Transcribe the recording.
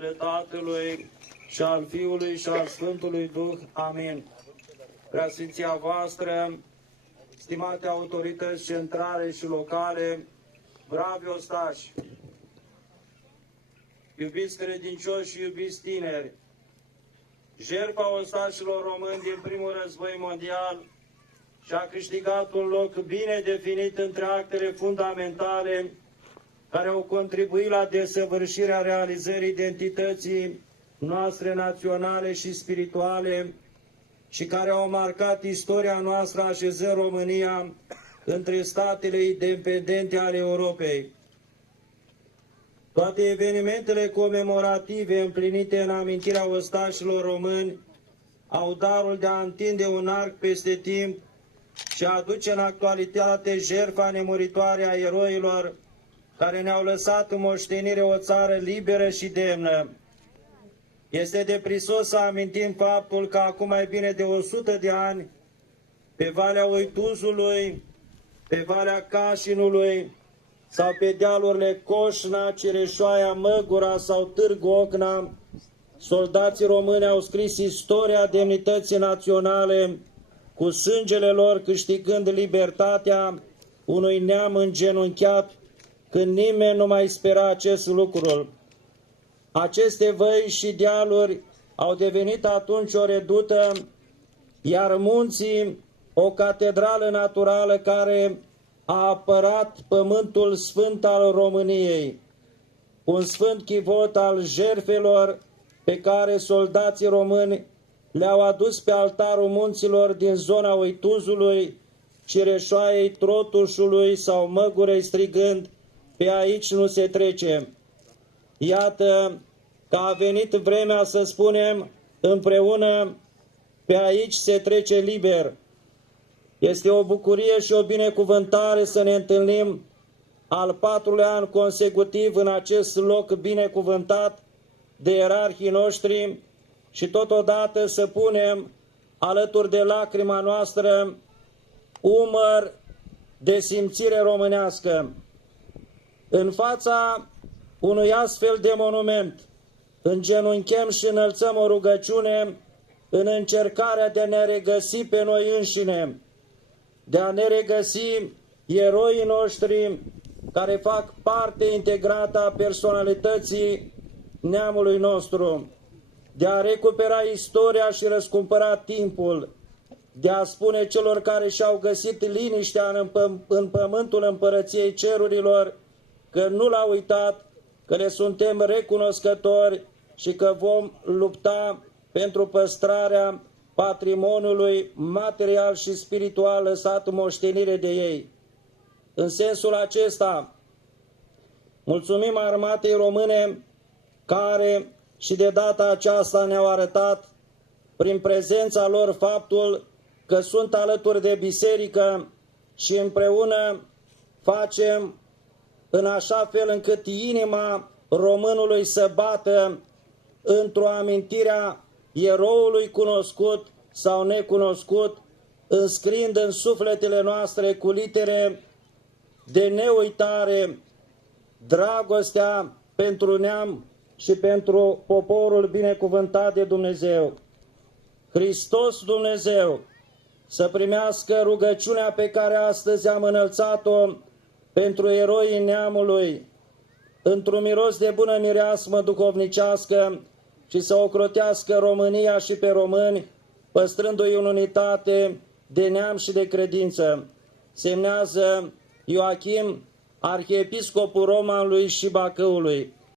numele Tatălui și al Fiului și al Sfântului Duh. Amin. Preasfinția voastră, stimate autorități centrale și locale, bravi ostași, iubiți credincioși și iubiți tineri, jertfa ostașilor români din primul război mondial și-a câștigat un loc bine definit între actele fundamentale care au contribuit la desăvârșirea realizării identității noastre naționale și spirituale și care au marcat istoria noastră așezând România între statele independente ale Europei. Toate evenimentele comemorative împlinite în amintirea ostașilor români au darul de a întinde un arc peste timp și a aduce în actualitate jertfa nemuritoare a eroilor care ne-au lăsat în moștenire o țară liberă și demnă. Este de prisos să amintim faptul că acum mai bine de 100 de ani, pe Valea Uituzului, pe Valea Cașinului sau pe dealurile Coșna, Cireșoaia, Măgura sau Târgu Ocna, soldații români au scris istoria demnității naționale cu sângele lor, câștigând libertatea unui neam îngenunchiat când nimeni nu mai spera acest lucru. Aceste văi și dealuri au devenit atunci o redută, iar munții o catedrală naturală care a apărat pământul sfânt al României, un sfânt chivot al jertfelor pe care soldații români le-au adus pe altarul munților din zona Uituzului, Cireșoaiei, Trotușului sau Măgurei, strigând: pe aici nu se trece. Iată că a venit vremea să spunem împreună: pe aici se trece liber. Este o bucurie și o binecuvântare să ne întâlnim al 4-lea an consecutiv în acest loc binecuvântat de ierarhii noștri și totodată să punem alături de lacrima noastră umăr de simțire românească. În fața unui astfel de monument îngenunchem și înălțăm o rugăciune în încercarea de a ne regăsi pe noi înșine, de a ne regăsi eroii noștri care fac parte integrată a personalității neamului nostru, de a recupera istoria și răscumpăra timpul, de a spune celor care și-au găsit liniștea în pământul împărăției cerurilor că nu l-au uitat, că le suntem recunoscători și că vom lupta pentru păstrarea patrimoniului material și spiritual lăsat moștenire de ei. În sensul acesta, mulțumim armatei române care și de data aceasta ne-au arătat prin prezența lor faptul că sunt alături de biserică și împreună facem în așa fel încât inima românului să bată într-o amintire a eroului cunoscut sau necunoscut, înscriind în sufletele noastre cu litere de neuitare dragostea pentru neam și pentru poporul binecuvântat de Dumnezeu. Hristos Dumnezeu să primească rugăciunea pe care astăzi am înălțat-o pentru eroii neamului, într-un miros de bună mireasmă duhovnicească, și să ocrotească România și pe români, păstrându-i în unitate de neam și de credință. Semnează Ioachim, arhiepiscopul Romanului și Bacăului.